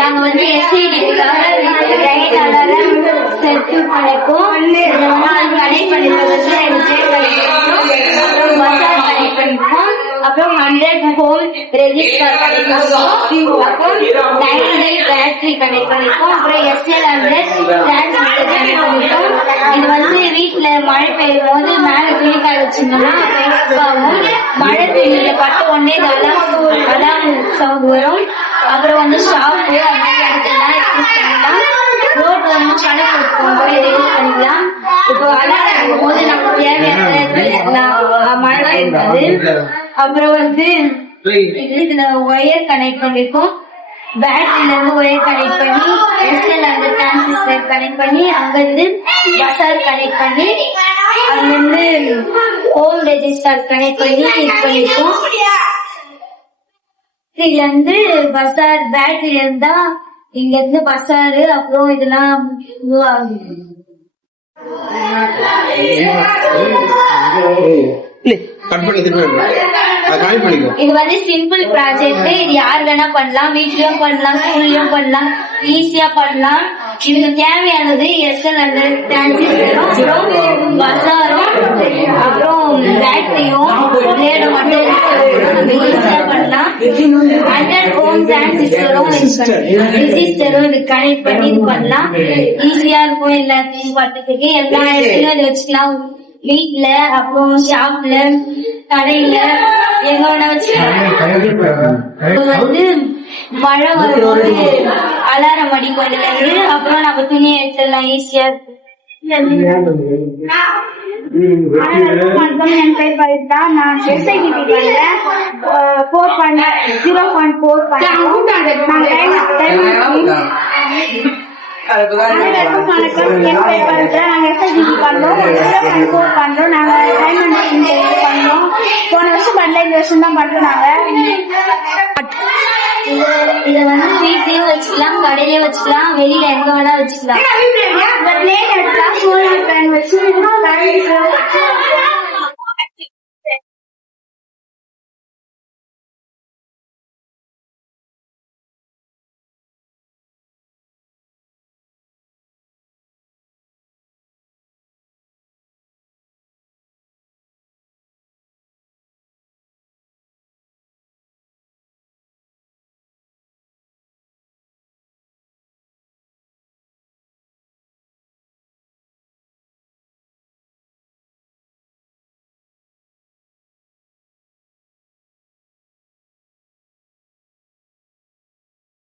நாங்க வந்து எஸ்ஐடிக்காக செட்டு பண்ணிருக்கோம். கனெக்ட் பண்ணிருக்கோம். அப்புறம் 100 ஹோம் ரெஜிஸ்டர் பண்ணிருக்கோம். அப்புறம் 9 பேட்டரி கனெக்ட் பண்ணிருக்கோம். அப்புறம் SL100 டிரான்ஸ்மிட்டர் கனெக்ட் பண்ணிருக்கோம். இது வந்து வீட்டுல மழை பெய்யும் போது மேல துணிக்காய் வச்சிருந்தோம்னா மழை துணியில பட்ட உடனே அலாம் சவுண்ட் வரும். அப்புறம் வந்து ஷாப்பு அந்த மாதிரி இடத்துலாம் யூஸ் பண்ணிக்கலாம். ரோட் வந்து கடை போட்டுக்கோங்க, இதை யூஸ் பண்ணிக்கலாம். இப்போ அலாரம் போது நம்ம தேவையான மழை இருக்காது. அப்புறம் வந்து இதுல ஒயர் கனெக்ட் பண்ணிருக்கோம். பேட்டரியில இருந்து ஒயர் கனெக்ட் பண்ணி SL அந்த டிரான்சிஸ்டர் கனெக்ட் பண்ணி அங்கிருந்து பசார் கனெக்ட் பண்ணி அங்கிருந்து ஹோம் ரெஜிஸ்டர் கனெக்ட் பண்ணி இது பண்ணிருக்கோம். இதுல இருந்து பசார் பேட்டரியில இருந்தா இங்க இருந்து பசாரு அப்புறம் இதெல்லாம் மூவ் ஆகுது. இது வந்து சிம்பிள் ப்ராஜெக்ட். இது யார் வேணா பண்ணலாம், வீட்லயும் பண்ணலாம், ஸ்கூல்லயும் பண்ணலாம், ஈஸியா பண்ணலாம். இதுக்கு தேவையானது SL100 டிரான்சிஸ்டரும் அப்புறம் பசாரும் அப்புறம் பேட்டரியும் பிளேடும் மட்டும் நம்ம ஈஸியா பண்ணலாம். 100 ஓம் டிரான்சிஸ்டரும் ரெஜிஸ்டரும் இது கனெக்ட் பண்ணி இது பண்ணலாம். ஈஸியா இருக்கும் எல்லாத்தையும் பண்றதுக்கு. எல்லா இடத்துலயும் இது வச்சுக்கலாம். வீட்டுல அப்புறம் ஷாப்ல கடையில எங்க வேணா வச்சுக்கலாம். வந்து மழை வரும்போது அலாரம் அடிக்கிறது. அப்புறம் நம்ம துணியை எடுத்துடலாம், ஈஸியா இருக்கு. என் பேர் பவித்ரா. நான் SIDP பண்றேன். 0.4 அனைவருக்கும் வணக்கம். என் பேர் பவித்ரா. நாங்க SIDP பண்றோம். 0.4 பண்றோம். நாங்க டைமண்ட் மிஷின் பண்றோம். போன வருஷம் பண்ணல, இந்த வருஷம் தான் பண்றோம். நாங்க இத வந்து வீட்லயும் வச்சுக்கலாம், கடையிலயும் வச்சுக்கலாம், வெளியில எங்க வேணா வச்சுக்கலாம்.